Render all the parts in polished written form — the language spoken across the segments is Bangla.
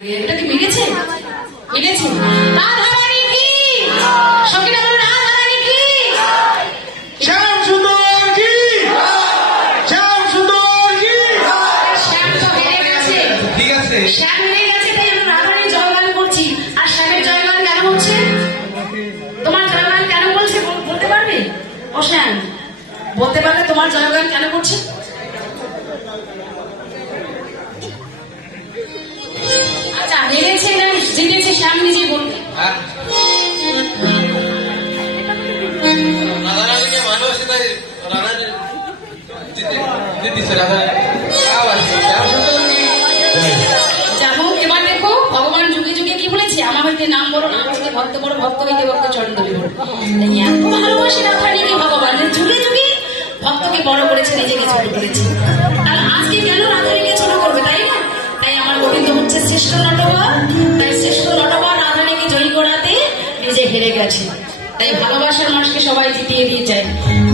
এটা কি মিলেছে? মিলেছে। রাধারানী কি? সখীরা বলো রাধারানী কি? শ্যাম সুন্দর কি? শ্যাম সুন্দর কি? শ্যাম তো হেরে গেছে। ঠিক আছে। শ্যাম হেরে গেছে তাই আমরা রাধারানী জয়গান করছি। আর শ্যামের জয়গান কেন হচ্ছে? তোমার জয়গান কেন বলছে বলতে পারবে? ও শ্যাম বলতে পারলে তোমার জয়গান কেন করছে? আচ্ছা হেরেছে না জিতেছে শ্যাম নিজেই বলবে। রাধারানীকে ভালোবাসে তাই রাধারানী জিতেছে। রাধারানী যাবো এবার দেখো ভগবান যুগে যুগে কি বলেছে, আমার হইতে নাম বলো, নাম হইতে ভক্ত বড়, ভক্ত হইতে ভক্ত চরণ ধরি বড়। এত ভালোবাসে রাধারানীকে ভগবান যুগে যুগে ভক্তকে বড় করেছে, নিজেকে ছোট করেছে। আর আজকে কেন রাধারানীকে ছোট করবে, তাই না? তাই আমার গোবিন্দ হচ্ছে শ্রেষ্ঠ নটবর, তাই শ্রেষ্ঠ নটবর রাধারানীকে জয়ী করাতে নিজে হেরে গেছে। তাই ভালোবাসার মানুষকে সবাই জিতিয়ে দিয়ে যায়।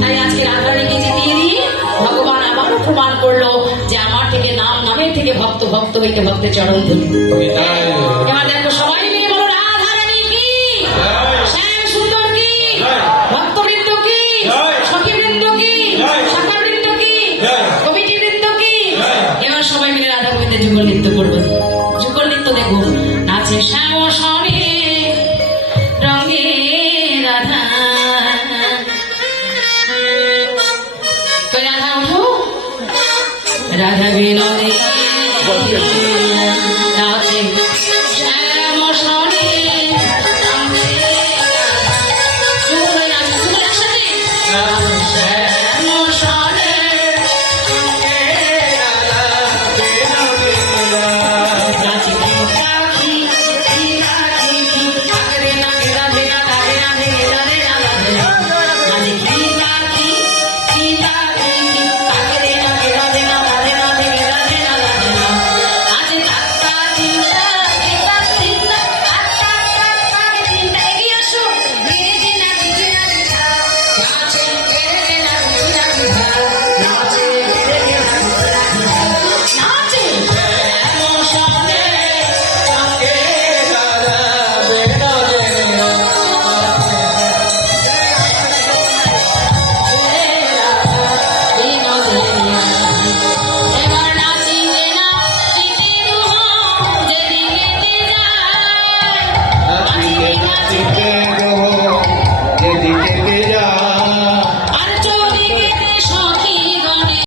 তাই আজকে রাধারানীকে জিতিয়ে দিয়ে ভগবান আবারও প্রমাণ করলো যে আমার থেকে নাম, নামের থেকে ভক্ত, ভক্ত হইতে ভক্তের চরণ ধরি। এবার দেখো সবাই মিলে বলো রাধারানী কি? শ্যাম সুন্দর কি? ভক্তবৃন্দ কি? সখীবৃন্দ কি? শাখাবৃন্দ কি? কমিটিবৃন্দ কি? এবার সবাই মিলে রাধা গোবিন্দের যুগল নৃত্য করবো। যুগল নৃত্য দেখো নাচে শ্যাম